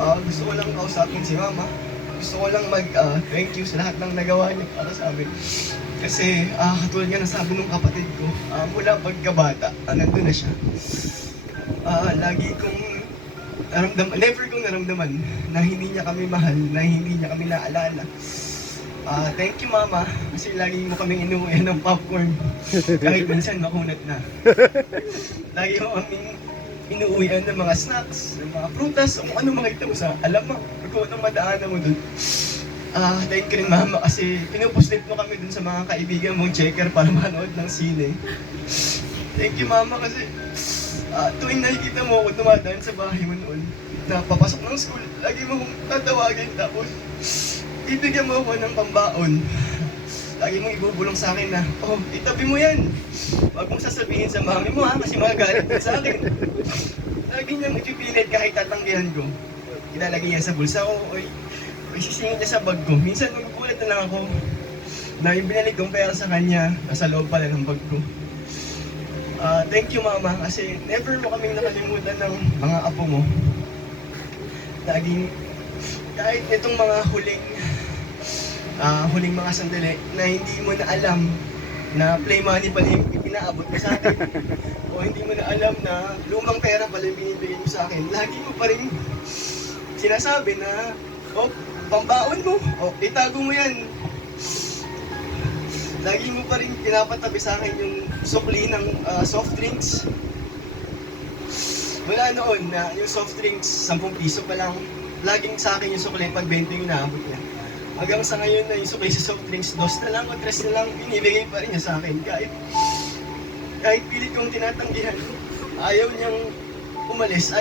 Gusto ko lang kausapin si mama. Gusto ko lang thank you sa lahat ng nagawa niya para sa amin. Kasi katulad nga ng sabi ng kapatid ko, mula pagkabata, nandun na siya. Lagi kong never kong naramdaman na hindi niya kami mahal, na hindi niya kami naalala. Thank you mama, kasi lagi mo kaming inuwi ng popcorn. Kahit minsan makunat na. Lagi mo kaming inuuwian ng mga snacks, ng mga prutas, o kung ano makita mo sa alam mo, kung anong madaanan mo dun. Thank you rin mama kasi pinupuslit mo kami dun sa mga kaibigan mong checker para manood ng sine. Thank you mama kasi tuwing nakikita mo ako dumadaan sa bahay mo noon, na papasok ng school, lagi mo akong tatawagin tapos ibigyan mo ako ng pambaon. Lagi mong ibubulong sa akin na, itabi mo yan. Huwag mong sasabihin sa mami mo kasi magagalit din sa akin. Lagi niyang ipipilit kahit tatanggihan ko. Ilalagay niya sa bulsa ko, o isisingin niya sa bag ko. Minsan magugulat na lang ako na yung binalik kong pera sa kanya, nasa loob pala ng bag ko. Thank you mama kasi never mo kaming nakalimutan ng mga apo mo. Laging, kahit itong mga huling mga sandali na hindi mo na alam na play money pala yung pinaabot mo sa akin o hindi mo na alam na lumang pera pala yung binibigay mo sa akin, lagi mo pa rin sinasabi na pambaon mo, itago mo yan. Lagi mo pa rin pinapatabi sa akin yung sukli ng soft drinks. Wala noon na yung soft drinks 10 piso pa lang, laging sa akin yung sukli pag 20 yung naabot niya. Hanggang sa ngayon na yung sukli sa soft drinks, 2 na lang o 3 na lang, binibigay pa rin niya sa akin. Kahit pilit kong tinatanggihan, ayaw niyang umalis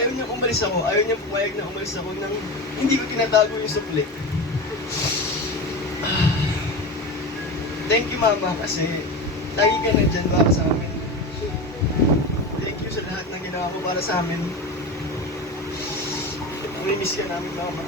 ako, ayaw niyang pumayag na umalis ako nang hindi ko tinatago yung sukli. Thank you mama kasi lagi ka nandyan para sa amin. Thank you sa lahat ng ginawa ko para sa amin. Namimiss ka namin mama.